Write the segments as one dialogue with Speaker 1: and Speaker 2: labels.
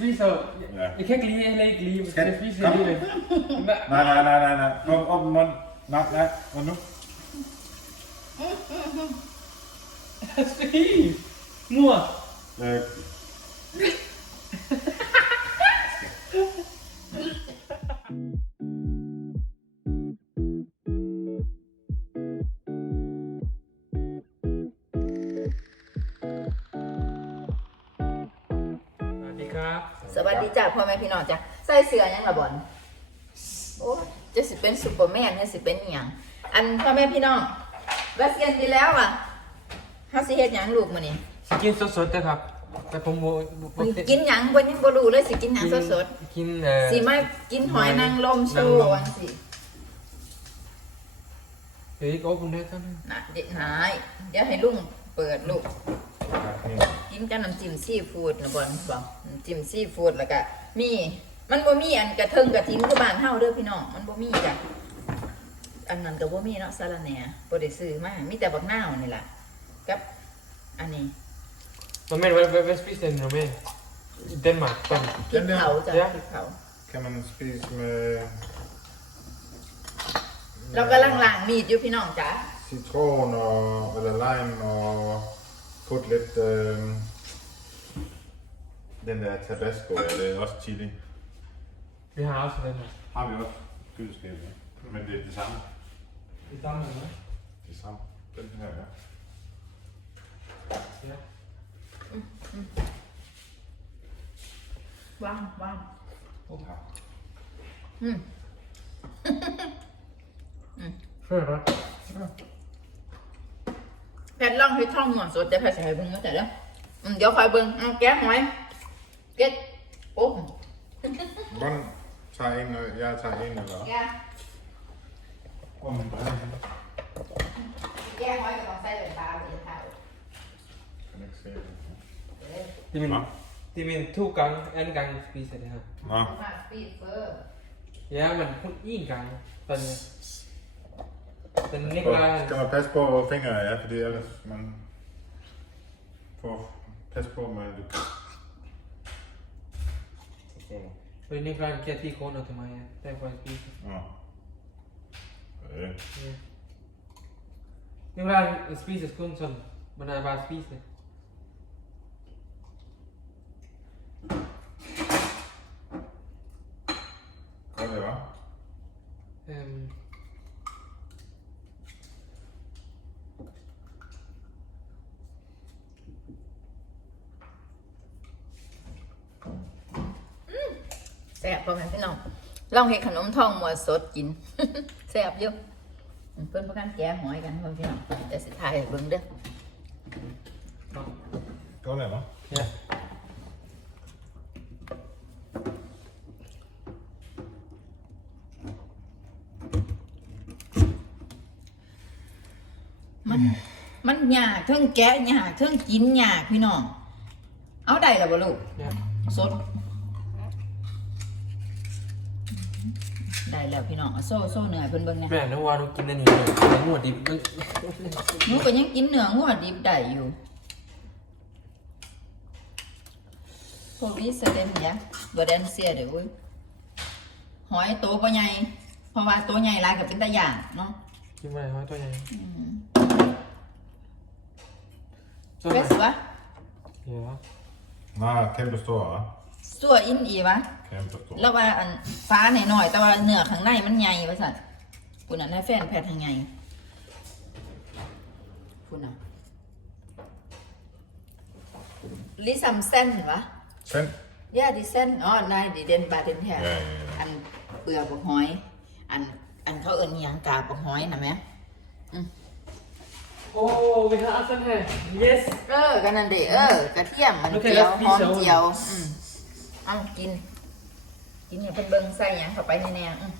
Speaker 1: Friso.
Speaker 2: Ja.
Speaker 1: Ik kan glie, hele glie. Ik
Speaker 2: Kijk,
Speaker 1: kan Friso
Speaker 2: kom.
Speaker 1: glie. Maar,
Speaker 2: Nej, nej, nej, nej, nej. Op, op, man. Nej, nej, hvad nu?
Speaker 1: Steve. Mor.
Speaker 2: Øh,
Speaker 3: พ่อแม่พี่น้องจ้ะใส่เสื้อยังละบอลโอ้จะสิเป็นซูเปอร์แมนหรือสิเป็นอหย่างอันพ่อแม่พี่น้องรัสเซียนดีแล้วอะเฮาสิเฮ็ดหยังลูกมื้อนี้
Speaker 1: กินสดๆนะครับ แต่ผมบ่บ่
Speaker 3: กินหยังบ่ยังบ่รู้เลยสิกินหยังสด
Speaker 1: กินเอ่อ
Speaker 3: ๆสิมากินหอยนางรมโชว์จังสิ
Speaker 1: เฮ้ยก็คุณได้ครับ
Speaker 3: น่ะเด็ดหายเดี๋ยวให้ลุงเปิดลูก
Speaker 2: ja,
Speaker 3: กิน กับน้ำจิ้มซีฟู้ดนะบอลบอกน้ำจิ้มซีฟู้ดแล้วก็มีมันบ่มีอันกระเทิงกระทิ้งคือบ้านเฮาเด้อพี่น้องมันบ่มีจ้ะอันนั้นก็บ่มีเนาะสาระแหน่บ่ได้ซื้อมามีแต่บักนาวนี่ล่ะกับ อันนี้
Speaker 1: Men men, hvad, hvad, hvad spiste den med? I Danmark, sådan.
Speaker 3: พริกเผาจ้ะ
Speaker 1: Ja.
Speaker 3: พริกเผา
Speaker 2: kan man spise med,
Speaker 3: เรากำลังล้างมีดอยู่พี่น้องจ้ะ
Speaker 2: citron og, eller lime og putte lidt øh, den der tabasco, eller også chili.
Speaker 1: Vi har også den her.
Speaker 2: Har vi også køleskab, ja. Men det er det samme.
Speaker 1: I Danmark, ne?
Speaker 2: Det samme. Den her, ja.
Speaker 1: Ja.
Speaker 3: วางวาง
Speaker 2: ja.
Speaker 3: อืม
Speaker 1: Skønt godt.
Speaker 3: แพทย์ลองให้ท่องหมอนสดเดี๋ ยวแพทย์จะให้เบิ่งมาแต่เด้ออืมเดี๋ยวคอยเบิ่งเอาแก้หอยเก็ดโอ้
Speaker 2: Hvordan tager en, og jeg tager en, eller?
Speaker 3: แก้
Speaker 2: Hvor man bare kan
Speaker 3: แก้หอยก็ต้องใส่เป็นปลาเป็นเท่า
Speaker 2: ikke se det.
Speaker 1: Det er min,
Speaker 2: Nå.
Speaker 1: det er min to gange, anden gang jeg spiser det her.
Speaker 2: Nå,
Speaker 3: มาสปีดเฟอร์
Speaker 1: Ja, men kun én gang. Den, den
Speaker 2: og
Speaker 1: Nikolaj,
Speaker 2: skal man passe på fingrene, ja, fordi ellers man får passe på med det. Så får du-
Speaker 1: fordi Nikolaj giver 10 kroner til mig, ja. Derfor jeg spiser.
Speaker 2: Nå. Øh,
Speaker 1: Ja. Nikolaj spiser kun sådan, men når jeg bare spiser det.
Speaker 2: Hvad er det, hva'?
Speaker 1: Øhm,
Speaker 3: แซ่บพ่อแม่พี่น้อง ลองเห็ดขนมทองหมวดสดกินแซ่บอยู่อืมเพิ่นประกันแก้หอยกันพ่อแม่พี่น้องแต่สิทายให้เบิ่งเด้อ
Speaker 1: nå.
Speaker 2: Godt, eller hvad?
Speaker 1: Ja.
Speaker 3: มันมันยากเทิงแกะยากเทิงกินยากพี่น้อง เอาได้แล้วบ่ลูก
Speaker 1: Ja.
Speaker 3: สด ได้แล้วพี่น้องเอาโซ่โซ่เหนื่อยเพิ่นเบิ่งเนี่ย
Speaker 1: Men nu var du givet den her. Den nu er det. Men,
Speaker 3: หนูก็ยังกินเนื้องัวดิบได้อยู่พวกนี้แสดงเนี่ยบ่แดนเสียเด้อเว้ยหอยโตบ่ใหญ่เพราะว่าตัวใหญ่หลายก็เป็นตาย่างเนาะ
Speaker 1: giv mig højt, jeg.
Speaker 3: เฟสวะ
Speaker 1: Ja.
Speaker 2: Nej, kæmpe stor, hva'?
Speaker 3: สัวอินอีวะ
Speaker 2: Kæmpe stor.
Speaker 3: แล้วว่าอันฟ้าหน่อยๆแต่ว่าเนื้อข้างในมันใหญ่ว่าสัตว์คุณน่ะให้แฟนแพทย์ทางใหญ่คุณน่ะลิซัมเซนวะ
Speaker 2: Send.
Speaker 3: ย่าดิเซนอ๋อนายดิเดนบาเดนแท้
Speaker 2: Ja, ja, ja.
Speaker 3: อันเปลือกบักหอย อันอันเขาเอิ้นอิหยังกาบบักหอยน่ะแหม
Speaker 1: Åh, vi har sådan her. Yes.
Speaker 3: เออกันนั่นเด้เออ กระเทียมมัน
Speaker 1: โอเค
Speaker 3: เจียว
Speaker 1: แล้วพี่
Speaker 3: หอม
Speaker 1: เสา
Speaker 3: เจียวอืม เอากิน กินเนี่ยเพิ่นเบิ่งใส่หยังเข้าไปแน่ๆอืม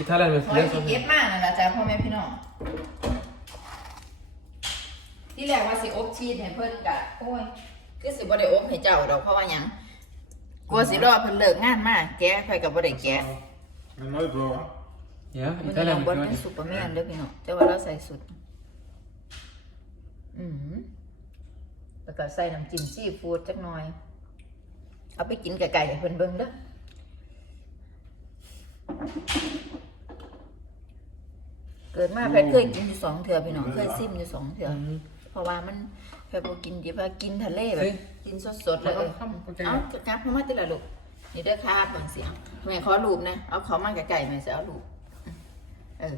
Speaker 1: I Thailand med
Speaker 3: หอย
Speaker 1: flere
Speaker 3: ที่
Speaker 1: sådan
Speaker 3: เก็บ
Speaker 1: her.
Speaker 3: มากนั่นแหละจ้ะพ่อแม่พี่น้อง ที่แรกว่าสิอบชีสให้เพิ่นกะโอ้ย คือสิบ่ได้อบให้เจ้าดอกเพราะว่าหยังกลัวสิรอเพิ่นเลิกงานมาแกะไปกับบ่ได้แกะ
Speaker 2: Men noget blå, hva'?
Speaker 1: Ja,
Speaker 3: มั
Speaker 1: i
Speaker 3: นน้อง
Speaker 1: Thailand
Speaker 3: บอ
Speaker 1: med
Speaker 3: ลเป็น
Speaker 1: flere
Speaker 3: ซูเปอร์แมนเด้อพี่น้องแต่ว่าเราใส่สุด อืมแล้วก็ใส่น้ำจิ้มซีฟู้ดจักหน่อย เอาไปกินกับไก่ให้เพิ่นเบิ่งเด้อเกิดมาแพทย์เคยกินอยู่สองเถื่อพี่น้องเคยซิมอยู่สองเถื่ออเพราะว่ามันแพทย์บ่กินดิบว่ากินทะเลแบบกินสดๆเลยเออ
Speaker 1: ข้ามโปรเจก
Speaker 3: เอา
Speaker 1: ต์
Speaker 3: กลับเข้ามาติละลูกนี่เด้อครับเบิ่งเสียงแม่ขอรูปนะเอาเขามากับไก่แม่จะเอารูปเออ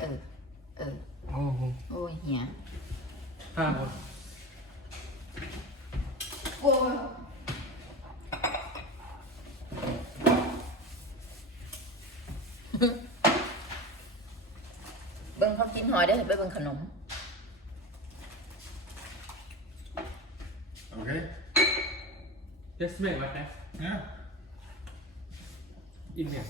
Speaker 3: เออเออ
Speaker 1: โอ้โห
Speaker 3: โอ้ยเหี้ย
Speaker 1: ห้าม
Speaker 3: โอ้ เบิ่งเขากินหอยได้อไปเบิ่งขนม
Speaker 2: Okay?
Speaker 1: เจสเมกวัดนะ
Speaker 2: Ja.
Speaker 1: อินเนี่ย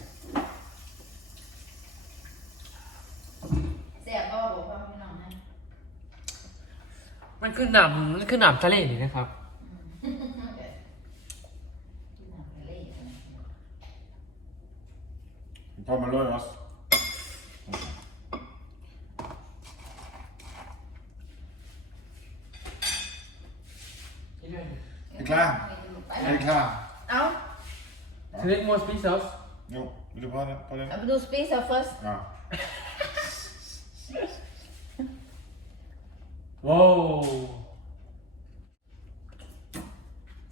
Speaker 3: แซ่บบ่บอกพ่อพี่น้องนะ
Speaker 1: มันคือหนามมันคือหนามทะเลนี่นะครับ
Speaker 3: กินน้ำทะเลอยู่นะ
Speaker 2: Tar man löj också?
Speaker 1: นี่เลย
Speaker 2: Är du klar? Är du klar?
Speaker 3: เอา
Speaker 1: ทีนี้มอสปีซอส
Speaker 2: Jo, vill du pröva den? På den?
Speaker 3: เอาไปดูสปีซเอา first
Speaker 2: Ja.
Speaker 1: ว้าว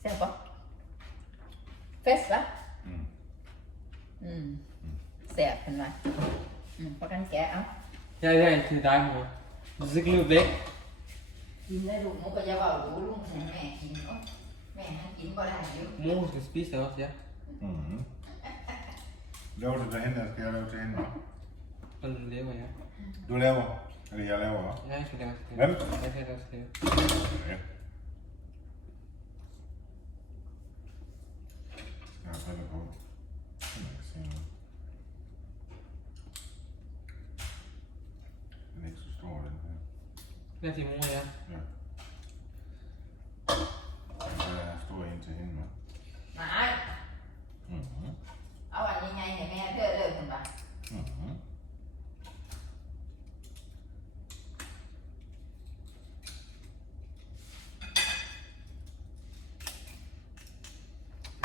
Speaker 3: แซ่บปะเฟสปะ
Speaker 2: Mm.
Speaker 3: อืมแซ่บเห็นไหมอืมประกันแกะเอา
Speaker 1: ใช่ใช่คือได้หมดซึกลูกเล็ก
Speaker 3: กินได้ลูกหนูก็จะว่ารู้ลุงให้แม่กินเอ้าแม่ให้กินก็ได้อยู่
Speaker 1: มูสปีซอสเนี่ย
Speaker 2: Mm. Laver du til hende, eller skal jeg lave til hende?
Speaker 1: มันเรียกว่าไง
Speaker 2: Du laver? Eller jeg laver også?
Speaker 1: ใช่คือได้
Speaker 2: Hvem?
Speaker 1: ใช่ใช่ได้คือ
Speaker 2: Ja. Jeg har briller på. Så man kan se noget. Den er ikke så stor, den her.
Speaker 1: น่าจะมูเนี่ย
Speaker 2: Ja. Den er stor en til hende, hva'?
Speaker 3: มา
Speaker 2: Mhm.
Speaker 3: เอาอันยังไงให้แม่เด้อเด้อคุณป่ะ
Speaker 2: Mhm.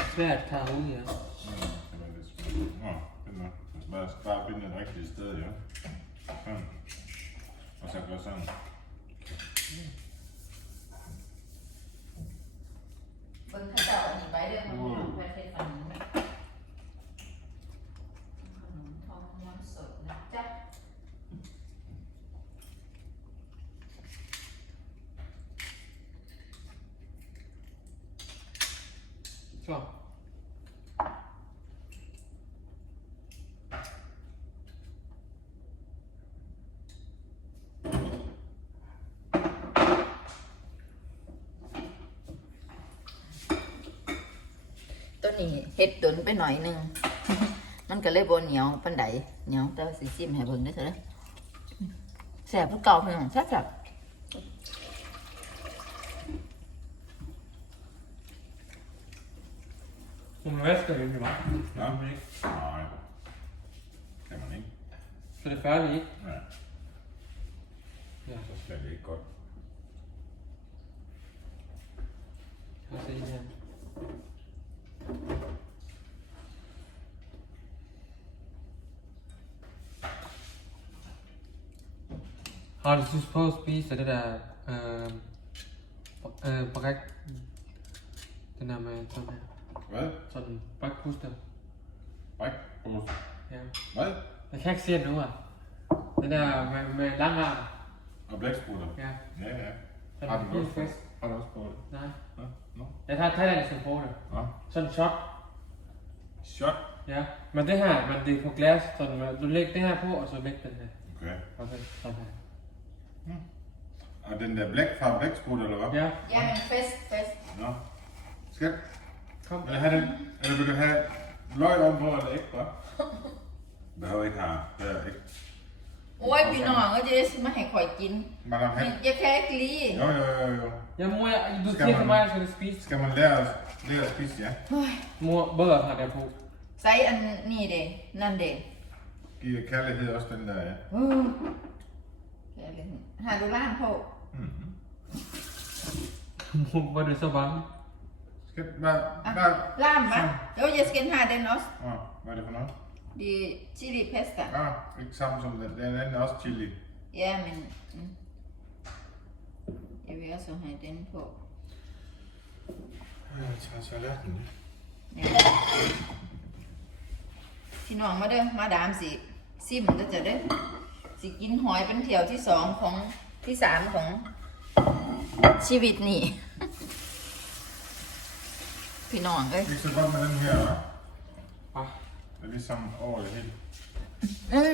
Speaker 1: สแวดทางรู้เนี่ย
Speaker 2: Ja, det var lidt svært. Nå, den er. Jeg skal bare, bare binde den rigtige sted, ja. Sådan. Og så gør sådan.
Speaker 3: เบิ่งข้าเจ้าอันนี้ไปเด้อมันของประเทศฝั่งนี้ขนมทองม้วนสดนะจ๊ะ
Speaker 1: ชอบ
Speaker 3: ตัว นี้เฮ็ดตุนไปหน่อยหนึง มันก็เลยบ่เหนียวปานใดเหนียวแต่ว่าสิซิมให้เบิ่งได้อเถอะเด้อแซ่บคือเก่าเพิ่นแซ่บแบบ
Speaker 1: ผมเวสกันอยู่มั้ย
Speaker 2: Ja. Nej. Kan man ikke.
Speaker 1: Så det er færdigt, ikke?
Speaker 2: Ja,
Speaker 1: Ja.
Speaker 2: så smager det ikke godt.
Speaker 1: Jeg se her. Har du synes på at spise det der øh, øh, bræk? Den der med sådan her.
Speaker 2: Hvad?
Speaker 1: Sådan brækpuster.
Speaker 2: Brækpose.
Speaker 1: Ja.
Speaker 2: Hvad?
Speaker 1: Jeg kan ikke se det nu, ah. Den der med, med lang arm.
Speaker 2: Og blæksprutter.
Speaker 1: Ja.
Speaker 2: Ja, ja.
Speaker 1: Den
Speaker 2: Har du også
Speaker 1: frisk.
Speaker 2: Har du også på det?
Speaker 1: Nej.
Speaker 2: Ja. Nå.
Speaker 1: Jeg tager Thailand som på det.
Speaker 2: Nå.
Speaker 1: Sådan shot.
Speaker 2: Shot.
Speaker 1: Ja. Men det her, men det er på glas. Sådan, du lægger det her på, og så lægger den her.
Speaker 2: Okay.
Speaker 1: Okay, sådan her.
Speaker 2: Og den der blæk fra blæksprut, eller hvad?
Speaker 1: Ja,
Speaker 3: Ja, men fest, fest.
Speaker 2: Nå. Skal
Speaker 1: kom.
Speaker 2: Vil du have den? Eller vil du have løg ovenpå, eller ikke, hva'? Behøver ikke have. Det er ikke.
Speaker 3: โอ้ยพี่น้องก็จะได้ซื้อมาให้ข่อยกิน
Speaker 2: Man har
Speaker 3: มัน
Speaker 2: have.
Speaker 3: อย่าแค่กลี
Speaker 2: Jo, jo, jo, jo.
Speaker 1: Ja, mor, jeg, du
Speaker 2: Skal
Speaker 1: siger til
Speaker 2: man-
Speaker 1: mig, at jeg skal spise.
Speaker 2: Skal man lære, lære at spise, ja?
Speaker 3: โอ้ย
Speaker 1: Mor, bøger har jeg på.
Speaker 3: ใส่อันนี้เด้นั่นเด้
Speaker 2: Giver kærlighed også den der, ja.
Speaker 3: เออ แค่เล่นหาดูล่างโพ
Speaker 2: Mhm.
Speaker 1: Mor, var det så varmt?
Speaker 2: Ska- Vad, vad,
Speaker 3: Lamm va? Ja, jag ska ha den också.
Speaker 2: ja, vad är det för något?
Speaker 3: Det är chili pesta.
Speaker 2: Ja, inte samma som den. Den är också chili.
Speaker 3: Ja, men... Mm. Jag vill också ha den på.
Speaker 2: Jag tar salaten.
Speaker 3: Ja. พี่น้องมาเด้อมาดามสิซิมเด้อจ้ะเด้อ สิกินหอยเป็นเที่ยวที่สองของที่สามของชีวิตนี่ พี่น้องเอ้ย
Speaker 2: Gick så bra med den här va?
Speaker 1: Va?
Speaker 2: Det är liksom åh, det är helt...
Speaker 3: อืม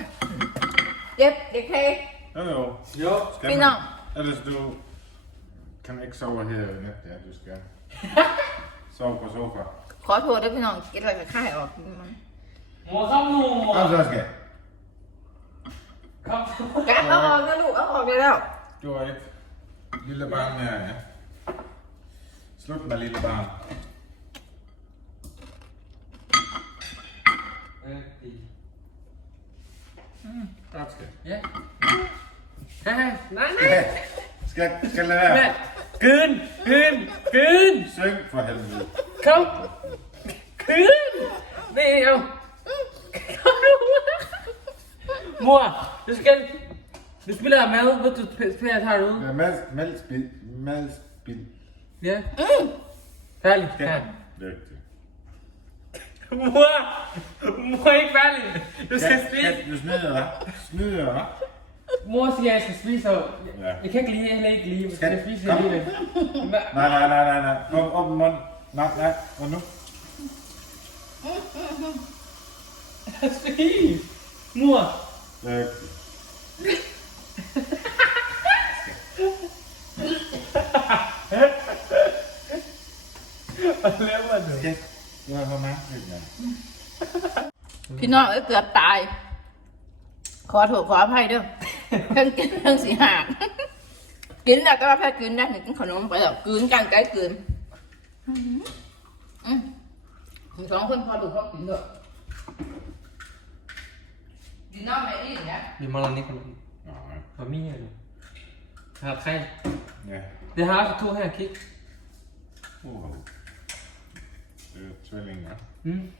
Speaker 3: เด็กเด็กเพล
Speaker 2: Jo, jo.
Speaker 1: Jo.
Speaker 2: Ska
Speaker 3: Fina.
Speaker 2: man- Eller så du kan ikke sove her i nat, ja, du skal. Sove på sofa.
Speaker 3: ขอโทษด้วยพี่น้องกินอะไรกับข้าวออกมัน
Speaker 1: หัวข้ามหนู
Speaker 2: Kom så, skal.
Speaker 1: ครับ
Speaker 3: แกะเอาออกนะลูกเอาออกเลยแล้ว
Speaker 2: Du har et lille barn her, ja. Slut med lille barn.
Speaker 1: เออดี
Speaker 2: Godt, skal.
Speaker 1: เย้เฮ้ยนั่น
Speaker 2: Skal, skal, skal lade
Speaker 1: แม่
Speaker 2: være.
Speaker 1: กืนกืนกืน
Speaker 2: Syng for helvede.
Speaker 1: เขาคืนนี่เอามัว du skal du spiller med vad du spelar här nu
Speaker 2: Det er mad, madspil, madspil.
Speaker 1: ja færdig
Speaker 2: Skal.
Speaker 1: ja
Speaker 2: Det rigtigt.
Speaker 1: Mor mor er ikke færdig du skal
Speaker 2: Skal,
Speaker 1: spise
Speaker 2: du snyder? Snyder,
Speaker 1: mor siger jeg skal spise og
Speaker 2: Ja.
Speaker 1: jeg kan ikke lide heller ikke lide men
Speaker 2: Skal-
Speaker 1: jeg spise
Speaker 2: kom.
Speaker 1: Hva-
Speaker 2: Nej, nej, nej, nej, nej. Åb, åbn munden. Nej, nej. Og nu?
Speaker 1: Spis mor
Speaker 2: Det er rigtigt.
Speaker 1: hvad laver du
Speaker 2: Skal. Du har for mange ting, ja.
Speaker 3: พี่น้องเอ้ยเกือบตาย ขอโทษขออภัยเด้อเพิ่งกินเพิ่งสีหากกินแล้วก็ว่าแค่กินได้หนึ่งกินขนมไปแล้วกินกันไกลกินอืมอืมสองคนพอดูพอกินเถอะกินน้ำไม่ดีนะ
Speaker 1: vi mangler Nicolai
Speaker 2: Nej.
Speaker 1: og Mia nu jeg har tre
Speaker 2: Ja.
Speaker 1: det har også to her kig
Speaker 2: Uh. Det er tvillinger.
Speaker 1: mm.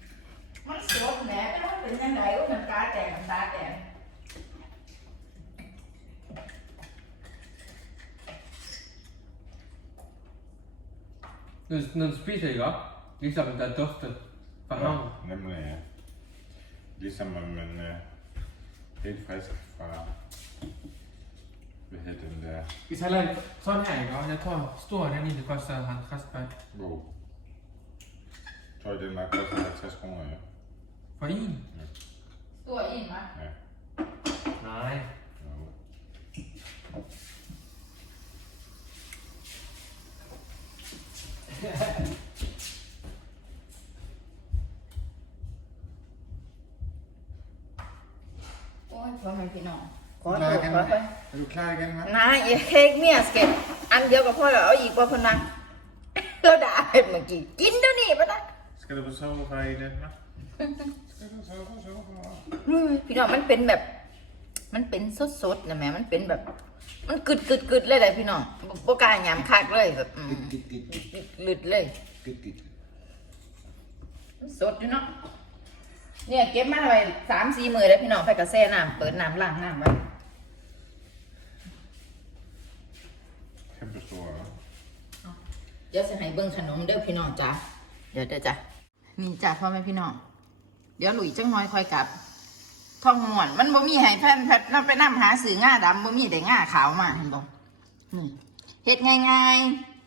Speaker 3: มันสดแหน่ไม่รู้เป็นยังไงว่ามันตาแตกมันตาแตก
Speaker 1: Når, når du spiser, ikke op? Ligesom der dufter fra havnen.
Speaker 2: Ja, nemlig, ja. Ligesom om man er helt frisk fra, hvad hedder den der?
Speaker 1: I taler sådan her, ikke? Og jeg tror, stor den egentlig koster 50 baht.
Speaker 2: Wow. Jeg den nok koster 50 kroner, ja.
Speaker 1: For en?
Speaker 3: Ja. Stor en, hva'?
Speaker 2: Ja.
Speaker 1: Nej.
Speaker 3: Yeah. พ่อแม่พี่น้องขอโทษขอไป
Speaker 2: Er du klar igen, hva'?
Speaker 3: นายเค้กเมียสเก็ตอันเดียวกับพ่อเราเอาอีกว่าพนักเราด่าเมื่อกี้กินเดี๋ยวนี้ปะนะ
Speaker 2: Skal du på sofa i den, hva'? Skal du sove på sofa?
Speaker 3: อืมพี่น้องมันเป็นแบบ มันเป็นสดๆนะแม่มันเป็นแบบ มันกึดกึดกึดเลยเลยพี่น้องโบกล้ายามคักเลยแบบอืม
Speaker 2: Git, git, git,
Speaker 3: หลุดเลย
Speaker 2: git, git.
Speaker 3: มันสดอยู่เนาะ เนี่ยเก็บมาไว้สามสี่มือแล้วพี่น้องไปกระแซ่น้ำเปิดน้ำล้างน้ำไว้
Speaker 2: Kæmpe stor, hva'?
Speaker 3: เดี๋ยวจะให้เบิ้งขนมเด้อพี่น้องจ้าเดี๋ยวเด้อจ้ะนี่จ้ะพ่อแม่พี่น้อง เดี๋ยวหลุยจังน้อยคอยกลับท่องม่วน มันบ่มีให้แพนแพทนั่นไปนั่หาสื่อง่าดำบ่มีแต่ง่าขาวมาเห็นบ่นี่เฮ็ดง่าย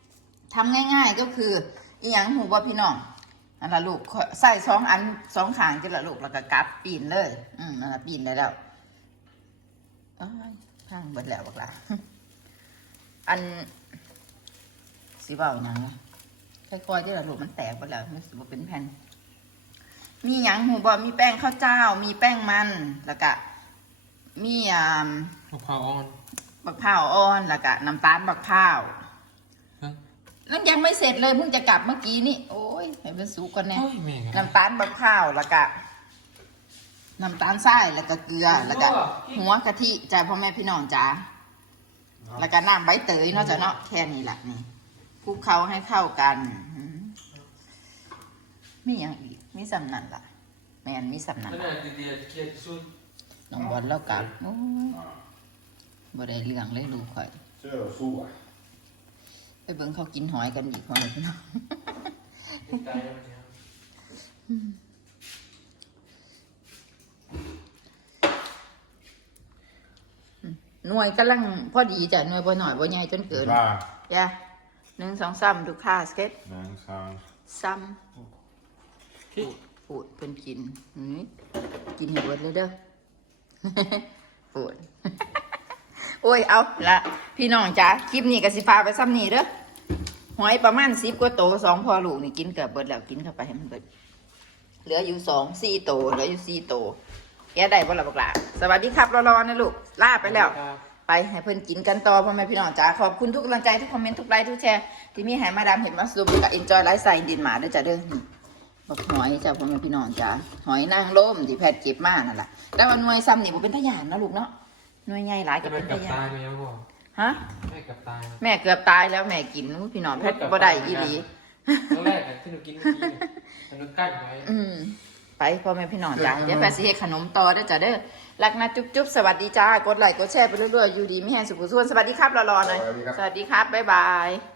Speaker 3: ๆทำง่าย ๆก็คืออีหยังหูบ่พี่น้อง นั่นละลูกใส่สองอันสองขางจิละลูกแล้วก็กลับปีนเลย อืมนั่นละปีนได้แล้วเอ้ยพังเบิดแล้วบักล่ะอันสิเบาหยังไงค่อยๆที่ละลูกมันแตกไปแล้วมันสิบ่เป็นแผ่นมีหยังหูบอมีแป้งข้าวเจ้า มีแป้งมันแล้วก็มีอ่า
Speaker 1: Mộc phào on.
Speaker 3: บักพร้าวอ่อนแล้วก็น้ำตาลบักพร้าว
Speaker 1: Hả?
Speaker 3: แล้วยังไม่เสร็จเลยเพิ่งจะกลับเมื่อกี้นี่โอ้ ยให้มันสุกก่อนแน่
Speaker 1: Ôi, mẹ
Speaker 3: น้ำตาลบักพร้าวแล้วก็น้ำตาลทรายแล้วก็เกลือแล้วก็หัวกะทิจ้าพ่อแม่พี่น้องจ้าแล้วก็น้ำใบเตยเนาะจ้ะเนาะแค่นี้แหละนี่คลุกเคล้าให้เข้ากันอืมมีอย่างอีกมีสำนันล่ะ แม่นมีสำนัน
Speaker 1: ขนาดดีๆเครียดสุด
Speaker 3: น้องบอลแล้วกันโอ้ย
Speaker 2: อ่า
Speaker 3: บ่ได้เรื่องเลยลูกข่อย
Speaker 2: เชื่อสู้อะ
Speaker 3: ไปเบิ่งเขากินหอยกันอีกคนพี่น้อง
Speaker 1: ตายแล้วเนี่ย
Speaker 3: หน่วยกำลังพอดีจ้ะหน่วยบ่หน่อยบ่ใหญ่จนเกิน
Speaker 2: ว่า
Speaker 3: จ้ะหนึ่งสองสามดูค่าสเก็ต
Speaker 2: นางช้าง
Speaker 3: ซ้ำพูดพูดเพิ่นกินนี่กินให้เบิดเลยเด้อพูดโอ้ยเอาละพี่น้องจ้าคลิปนี้ก็สิพาไปซ้ำนี่เด้อ หอยประมาณสิบกว่าโตสองพอลูกนี่กินเกือบเบิดแล้วกินเข้าไปให้มันเบิด เหลืออยู่สองสี่โตเหลืออยู่สี่โตแกได้บ่ล่ะบักหลาสวัสดีครับรอๆนะลูกลาไปแล้ว
Speaker 1: ครับ
Speaker 3: ไปให้เพื่อนกินกันต่อพ่อแม่พี่น้องจ้าขอบคุณทุกกำลังใจทุกคอมเมนต์ทุกไลค์ทุกแชร์ที่มีให้มาดามเห็นมาสรุปกับ enjoy ไลฟ์สไตล์ดินหมาด้วยจ้าเด้อนี่บักหอยจ้าพ่อแม่พี่น้องจ้าหอยนางร่มที่แพทย์เก็บมานั่นแหละแล้วมันหน่วยซ้ำนี่บ่เป็นทะยานนะลูกเนาะหน่วยใหญ่หลายก็
Speaker 1: จะไป
Speaker 3: เป็น
Speaker 1: กั
Speaker 3: ทะ
Speaker 1: บ
Speaker 3: ยา
Speaker 1: ตาย
Speaker 3: น
Speaker 1: ไหมครับผม
Speaker 3: ฮะ
Speaker 1: แม่กับตาย
Speaker 3: แม่เกือบตายแล้วแม่กินอู้พี่น้องแพทย์บ่ได้อีหลี
Speaker 1: ตอนแรกอะที่หนูกินเมื่อกี้เนี่ยแต่หนูกั้นไว้
Speaker 3: อืมไปพ่อแม่พี่น้องจ้าเดี๋ยวแพทย์สิเฮ็ดขนมต่อเด้อจ้าเด้อรักนะจุ๊บจุ๊บสวัสดีจ้ากดไลค์กดแชร์ไปเรื่อยๆอยู่ดีมีแฮงสุขสุขสวัสดีครับรอๆหน่อย
Speaker 2: สวัสดีครับ
Speaker 3: สวัสดีครับบ๊ายบาย